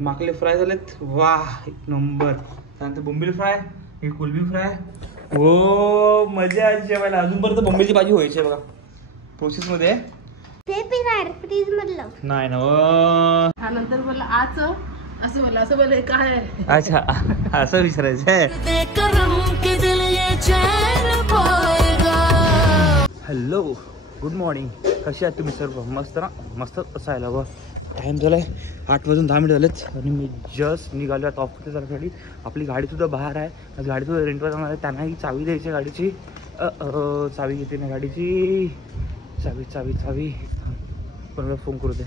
माकले fry झालेत, वाह एक नंबर. त्यानंतर बोंबील फ्राय, एक कोलबी फ्राय. हो मजा जेवायला. अजूनपर्यंत बोंबीलची भाजी व्हायची आहे बघा, प्रोसेस मध्ये. फ्रीज मधलं नाही ना. हा नंतर बोलला आज असं बोलला, असं बोलले काय. अच्छा असं विचारायचं आहे. हॅलो गुड मॉर्निंग, कसे आहात तुम्ही सर्व? मस्त ना? मस्त असायला बघ. टाईम झाला आहे 8 वाजून 10 मिनिट झालेत आणि मी जस्ट निघालो आता ऑफिसला जाण्यासाठी. आपली गाडीसुद्धा बाहेर आहे, गाडीसुद्धा रेंटवर जाणार आहे. त्यांनाही चावी द्यायची गाडीची. चावी घेते ना गाडीची. चावी चावी चावी कोणाला फोन करू दे.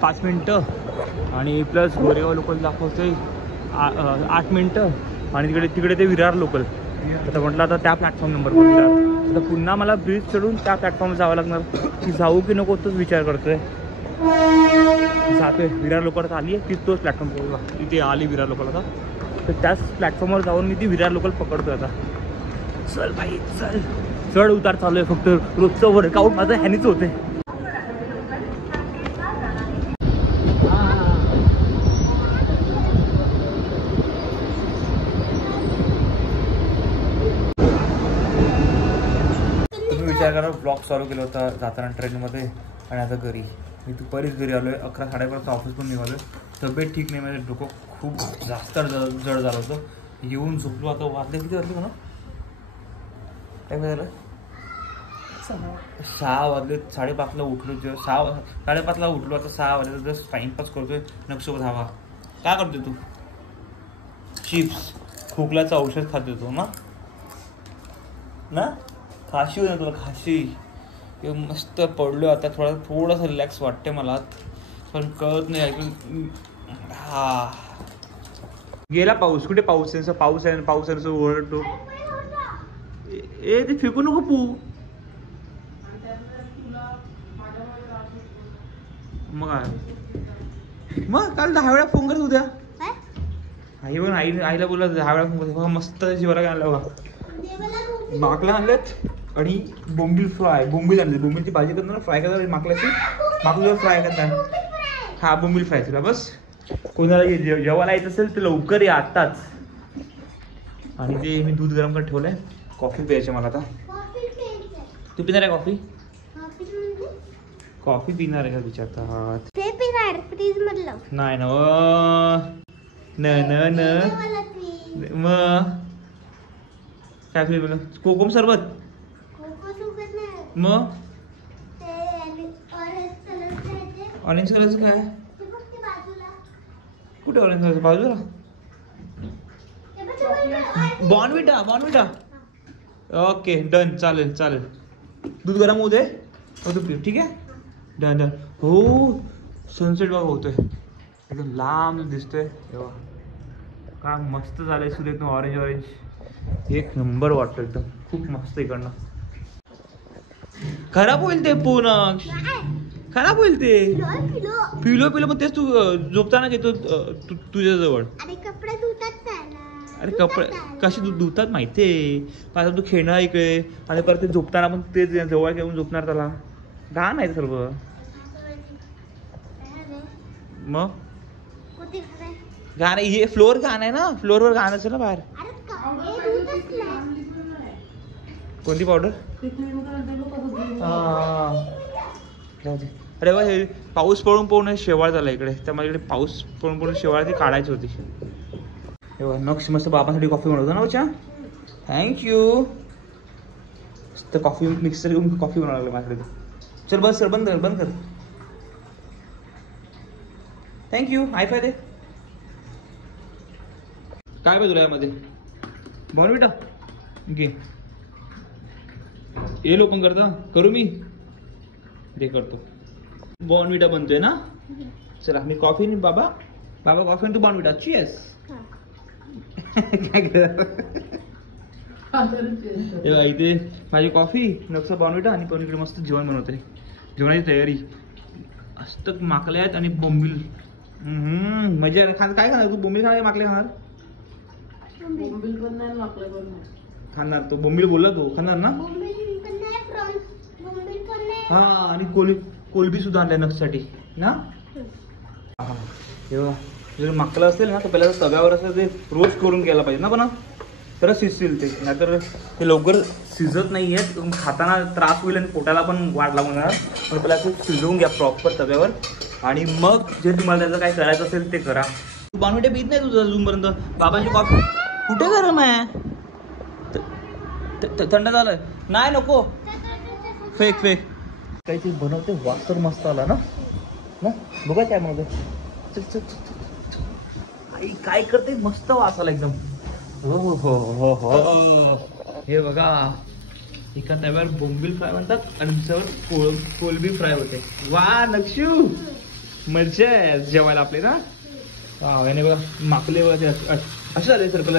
5 मिनटं आणि प्लस गोरेगाव लोकल दाखवते 8 मिनटं आणि तिकडे ते विरार लोकल. आता म्हटलं आता त्या प्लॅटफॉर्म नंबर विरार. आता पुन्हा मला ब्रिज चढून त्या प्लॅटफॉर्मवर जावं लागणार. की जाऊ की नको तोच विचार करतोय. जातोय विरार लोकल आली आहे, तोच प्लॅटफॉर्म तिथे आली विरार लोकल. आता तर त्याच प्लॅटफॉर्मवर जाऊन मी ती विरार लोकल पकडतोय आता. चल भाई चल. चढ उतार चालू आहे फक्त. रोजचं वर्कआउट माझं ह्यानीच होते. तुम्ही विचार करा, ब्लॉग चालू केला होता जाताना ट्रेनमध्ये आणि आता घरी. मी दुपारीच घरी आलो आहे. 11-11:30 ऑफिस पण निघालो आहे. तब्येत ठीक नाही, माझं डोकं खूप जास्त जड झालं होतं. येऊन झोपलो. आता वाजले किती वाजले म्हणा, काय झालं 6 वाजले. 5:30ला उठलो. 5:30ला उठलो. आता 6 वाजले. जस्ट टाइमपास करतोय नक्षोबत हवा. काय करतोय तू? चिप्स खोकल्याचं औषध खात देतो ना? खाशी होती ना तुला? खाशी. मस्त पडलो आता. थोडासा रिलॅक्स वाटते मला, पण कळत नाही ऐकून. हा गेला पाऊस. कुठे पाऊस आहे? पाऊस आहे, पाऊस आहे ओरडतो. ते फेकू नको पू. मग काल 10 वेळा फोन करत उद्या. आई पण आईला बोलला 10 वेळा फोन करतो. मस्त जेवायला आणलं बघा. माकला आणलेत आणि बोंबील फ्राय. बोंबील आणले. बोंबीलची भाजी करणार, फ्राय करणार माकल्याची. माकल्यावर फ्राय करणार. हा बोंबील फ्राय तुला बस. कोणाला जेवायला येत असेल तर लवकर या आत्ताच. आणि ते मी दूध गरम करत ठेवलंय. कॉफी प्यायची मला आता. तू पिणार आहे कॉफी? कॉफी पिणार आहे का विचारतात? ते पिणार फ्रीज मधलं नाही ना. मग काय फ्रीज मधलं? कोकम सरबत. मग ऑरेंज कलरचं काय? कुठे ऑरेंज कलरचं? बाजूला बॉर्नविटा. Okay done. चालेल. दूध गरम होऊ दे. तू पी. ठीक आहे. डन. हो सनसेट बघा होतोय. एकदम लांब दिसतोय. काय मस्त झालंय. सूर्य एकदम ऑरेंज. एक नंबर वाटतो एकदम. खूप मस्त. इकडनं खराब होईल ते पूर्ण. खराब होईल ते. पिलो मग तेच तू झोपताना घेतो तुझ्याजवळ. अरे कपडे कशी धुतात माहितीये. आता तू खेळणार इकडे आणि परत ते झोपताना पण ते जवळ घेऊन झोपणार. त्याला घाण आहे सर्व. मग घाण हे फ्लोअर घाण आहे ना. फ्लोअरवर घाण असेल ना बाहेर. कोणती पावडर? अरे वा. हे पाऊस पडून शेवाळ झाला इकडे. त्यामुळे इकडे पाऊस पडून शेवाळ ती काढायची होती. नक्ष मस्त बाबांसाठी कॉफी बनवतो ना बच्चा. थँक्यू. मस्त कॉफी मिक्सर घेऊन कॉफी बनवायला लागलं माझ्याकडे. चल बस सर बंद कर. थँक्यू. हाय-फाय दे. काय पाहिजे तुला यामध्ये? बॉर्नविटा घे. येल ओपन करता करू मी? दे करतो. बॉर्नविटा बनतोय ना. चला मी कॉफी आणि बाबा कॉफी आणि तू बॉर्नविटा. चीयर्स. काय इथे माझी कॉफी, नक्सर बॉर्नविटा आणि पण इकडे मस्त जेवण बनवते. जेवणाची तयारी. मस्त माकले आहेत आणि बोंबील. मजा. काय खाणार तू? बोंबील खाणार? माकले खाणार? खाणार तो. बोंबील बोलला तो खाणार ना. हा आणि कोलबी सुद्धा आणलाय नक्ससाठी ना. हे बघा, जर माकलं असेल ना तर पहिल्या तव्यावर असं ते रोस्ट करून घ्यायला पाहिजे ना पण तरच शिजतील ते, नाहीतर ते लवकर शिजत नाही आहेत, खाताना त्रास होईल आणि पोटाला पण वाट लागून जाणार. पण पहिला ते शिजवून घ्या प्रॉपर तव्यावर आणि मग जे तुम्हाला त्याचं काय करायचं असेल ते करा. तू बानवटे पीत नाही तुझं अजूनपर्यंत. बाबांची कॉफी कुठे गरम आहे, थंड झालंय. नाही नको, फेक फेक. काहीतरी बनवते, वास तर मस्त आला ना. बघा काय बनवते. चल चल चल, आई काय करते, मस्त वास आला एकदम. हो हो हो हो, हे बघा, एका तव्यावर बोंबील फ्राय म्हणतात आणि दुसऱ्यावर कोलबी फ्राय होते. वा नक्षू, मजा आहे जेवायला आपले ना. याने बघा माकले बघा असे झाले सर्कल,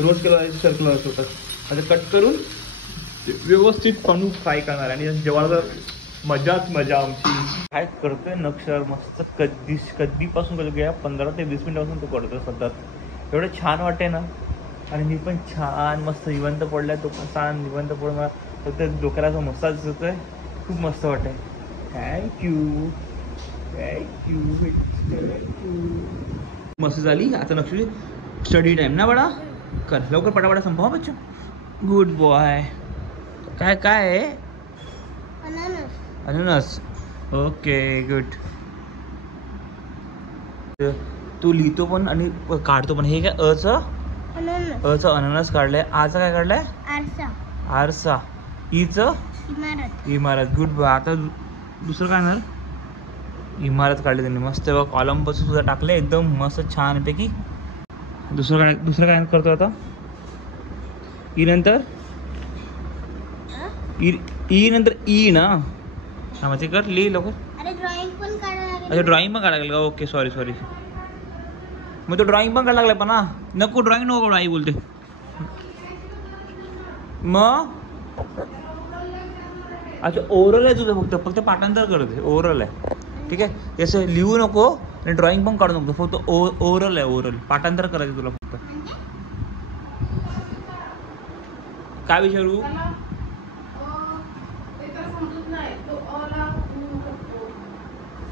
रोज केलं सर्कल होतात. आता कट करून व्यवस्थित पाणू फ्राय करणार आणि जेवायला मजाच मजा आमची. काय करतोय नक्षर मस्त, कधीपासून करतो गेल्या 15 ते 20 मिनिटापासून तो करतोय सतत. एवढं छान वाटते ना, आणि मी पण छान मस्त निवंत पडलाय, तो पण छान निवंत पडून मला फक्त डोक्याला असं मसाज होतोय, खूप मस्त वाटतंय. Thank you thank you thank you. मस्त झाली. आता नक्षी स्टडी टाइम ना बडा, कर लवकर पटापटा संपवा बच्चो. Good boy. काय काय आहे, अननस. Okay good. तू लिहितो पण आणि काढतो पण. हे काय अचं अननस काढलंय, आचं काय काढलंय, आरसा. ईचं इमारत. Good boy. आता दुसरं काय येणार, इमारत काढली त्यांनी मस्त. बघ कॉलम पासून सुद्धा टाकले एकदम मस्त छान येते की. दुसरं काय करतो आता, ई नंतर ई नंतर ई ना. हा मग ते कर, लिहि लवकर. अच्छा ड्रॉइंग पण काढायला लागेल का. Okay sorry. मग तो ड्रॉइंग पण काढायला लागला पण ना. नको ड्रॉइंग नको, आई बोलते. मग अच्छा ओरल आहे तुझं, फक्त पाठांतर करते, ओरल आहे. ठीक आहे, असं लिहू नको आणि ड्रॉइंग पण काढू नको, फक्त ओरल आहे. ओरल पाठांतर करायचं तुला फक्त. काय विचारू,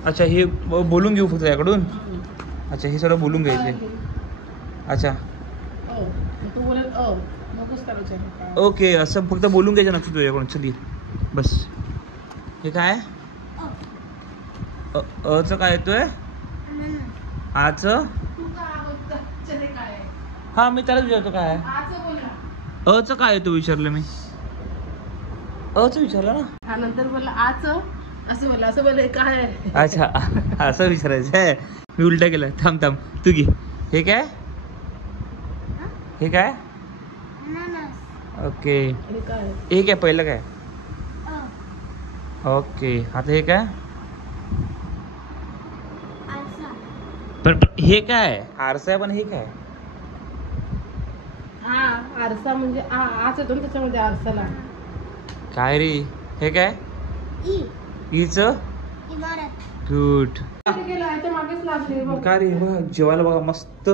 अच्छा हे बोलून घेऊ फक्त याकडून. अच्छा हे सगळं बोलून घ्यायचे. अच्छा ओके, असं फक्त बोलून घ्यायचं नक्की तुझ्याकडून. चल बस. हे काय अचं काय येतोय, आचं. हा मी त्यालाच विचारतो काय अचं काय येतो, विचारलं मी अचं विचारलं ना. नंतर बोला आचं असं बोल काय. अच्छा असं विचारायचं आहे, मी उलटा केलं. थांब तू घे. हे काय, हे काय. ओके हे काय पहिलं काय. ओके आता हे काय, पण हे काय आरसा आहे, पण हे काय. आरसा म्हणजे आच येतो ना त्याच्यामध्ये आरसाला. काय रे, हे काय ईच. गुड. काय रे बघ जेवायला बघा मस्त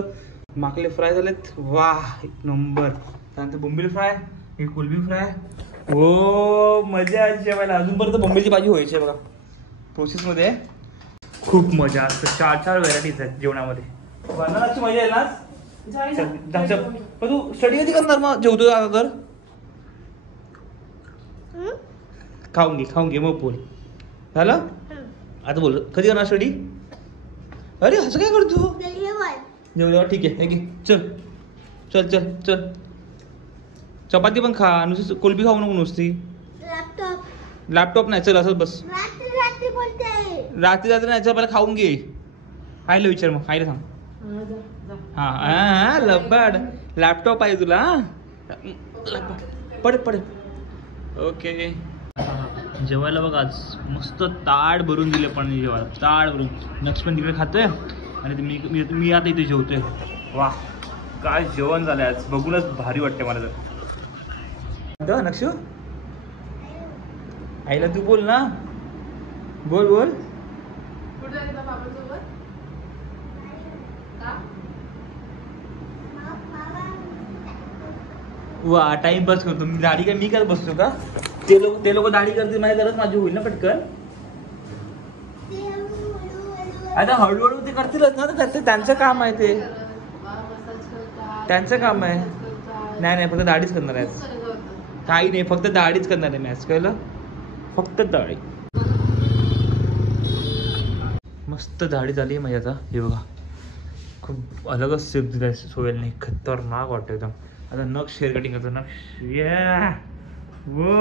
माकले फ्राय झालेत. वाह एक नंबर. त्यानंतर बोंबील फ्राय, हे कोलबी फ्राय. हो मजा जेवायला. अजूनपर्यंत बोंबीलची भाजी व्हायची आहे बघा, प्रोसेसमध्ये. खूप मजा असते. 4 व्हरायटीज आहेत जेवणामध्ये. बनवण्याची मजा आहे ना. पण तू स्टडी कधी करणार मग, जेवतो आता तर. खाऊन घे मग बोल. झालं आता बोल, कधी करणार स्टडी. अरे असं काय करतो, जेवल्यावर. ठीक आहे घे, चल. चपाती पण खा, नुसती कोलबी खाऊ नको नुसती. लॅपटॉप नाही, चल असंच बस. रात्री नाही, चल पहिला खाऊन घे. आईला विचार, मग आईला सांग. हा लबाड लॅपटॉप आहे तुला. पड. ओके जेवायला बघ आज मस्त ताट भरून दिले पण जेवायला, ताट भरून. नक्ष पण तिकडे खातोय आणि मी आता इथे जेवतोय. वा काय जेवण झालंय आज, बघूनच भारी वाटते मला तर. नक्षू आईला तू बोल ना, बोल. वा टाइमपास करतो मी. दाढी काय मी करत बसतो का. ते लोक दाढी करतील, माझ्या गरज माझी होईल ना पटकन. आता हळूहळू ते करतीलच ना, त्यांचं काम आहे ते, त्यांचं काम आहे. नाही फक्त दाढीच करणार आहे, काही नाही, फक्त दाढीच करणार आहे मॅच, कळलं, फक्त दाढी. मस्त दाढी झाली माझी आता, हे बघा खूप अलगच सेप दिला सोहेलने, खतरनाक वाटतं एकदम. आता नख शेअर कटिंग करतो ना, वो